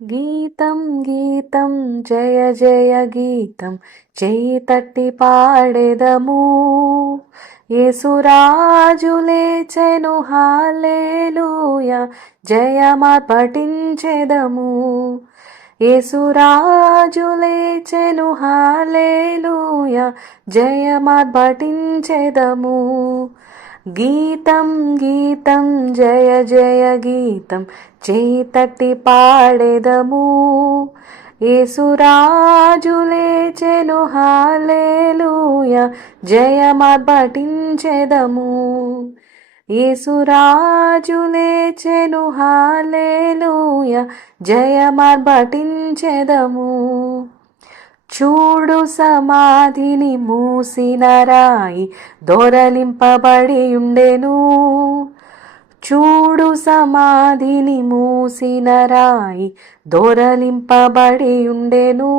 గీతం గీతం జయ జయ గీతం చేయి తట్టి పాడెదము. యేసురాజు లేచెను హాలేలుయ జయమా పఠించెదము. యేసురాజు లేచెను హాలేలుయ జయమా పఠించెదము. గీతం గీతం జయ జయ గీతం చేతటి పాడెదము. ఏసురాజులేచెను హాలేలుయ జయమర్భటించెదము యేసురాజు లేచెను హాలేలుయ జయమర్భటించెదము చూడు సమాధిని మూసిన రాయి దొరలింపబడి ఉండెను చూడు సమాధిని మూసిన రాయి దొరలింపబడి ఉండెను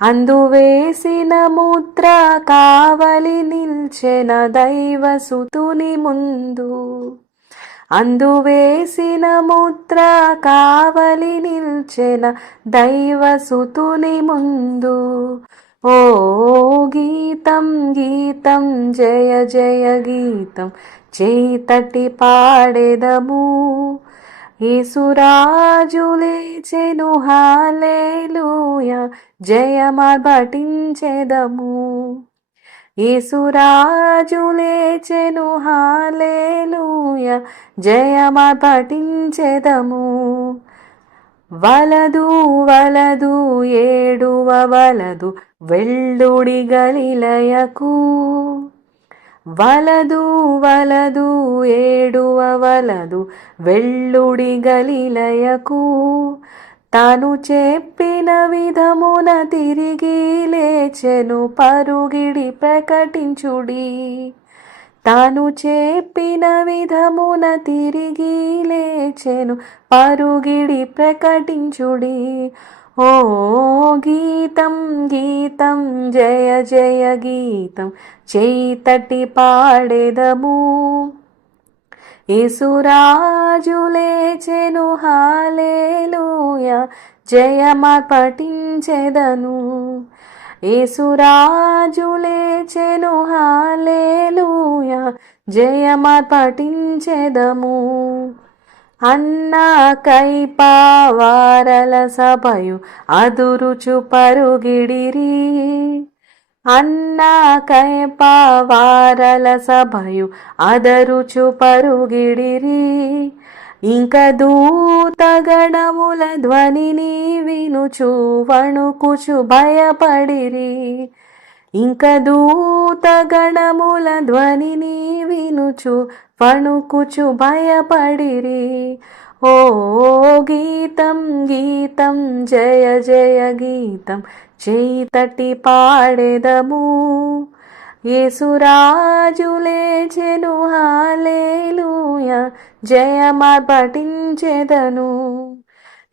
అందువేసిన ముద్ర కావలి నిల్చెన దైవసుతుని ముందు. అందువేసిన ముద్ర కావలి నిల్చెన దైవసుతుని ముందు. ఓ గీతం గీతం జయ జయ గీతం చేయి పాడెదము. యేసురాజు లేచెను హాలేలుయ జయమర్భటించెదము. యేసురాజు లేచెను హాలేలుయ పఠించెదము. వలదు వలదు ఏడువ వలదు వెళ్ళుడి గలిలయకు. వలదు వలదు ఏడువ వలదు వెళ్ళుడి గలిలయకు. తాను చెప్పిన విధమున తిరిగి లేచెను పరుగిడి ప్రకటించుడి. తాను చెప్పిన విధమున తిరిగి లేచెను పరుగిడి ప్రకటించుడి. ఓ గీతం గీతం జయ జయ గీతం చేతటి తట్టి పాడెదము. యేసురాజు లేచెను హాలేలుయ పఠించెదను యేసురాజు లేచెను హాలేలుయ జయమర్పటించెదము. అన్న కైప వారల సభయు అదురుచు పరుగిడిరి. అన్న కైప వారల సభయు అదరుచు పరుగిడిరి. ఇంక దూతగణముల ధ్వనిని వినుచు వణుకుచు భయపడిరి. ఇంక దూతగణముల ధ్వనిని వినుచు వణుకుచు భయపడిరి. ఓ గీతం గీతం జయ జయ గీతం చేయి తట్టి పాడెదము యేసురాజు చెను హాలేలుయ జయమర్పటించెదను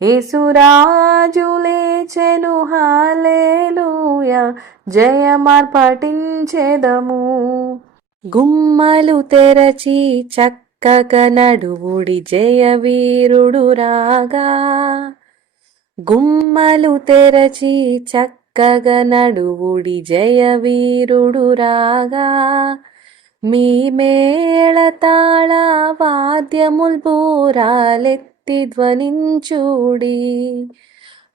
యేసురాజు చెను హాలేలుయ జయమర్పటించెదము గుమ్మలు తెరచి చక్క చక్కగా నడువుడి జయ వీరుడు రాగా గుమ్మలు తెరచి చక్కగా నడువుడి జయ వీరుడు రాగా మీ మేళ తాళ వాద్యముల్ బూరాలెత్తి ధ్వనించుడి.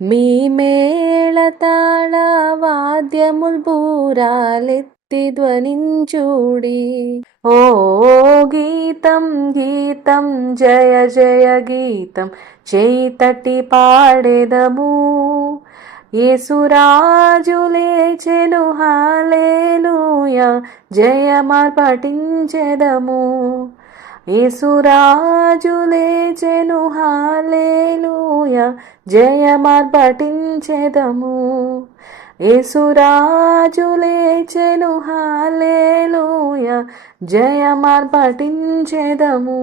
మీ మేళ తాళ వాద్యముల్ బూరాలెత్తి భక్తి ధ్వనించుడి ఓ గీతం గీతం జయ జయ గీతం చేతటి పాడెదము. యేసురాజు లేచెను హాలేలుయ జయమర్పటించెదము యేసురాజు లేచెను హాలేలుయ జయమర్పటించెదము యేసురాజు లేచెను హాలేలుయ జయమార్ పఠించెదము.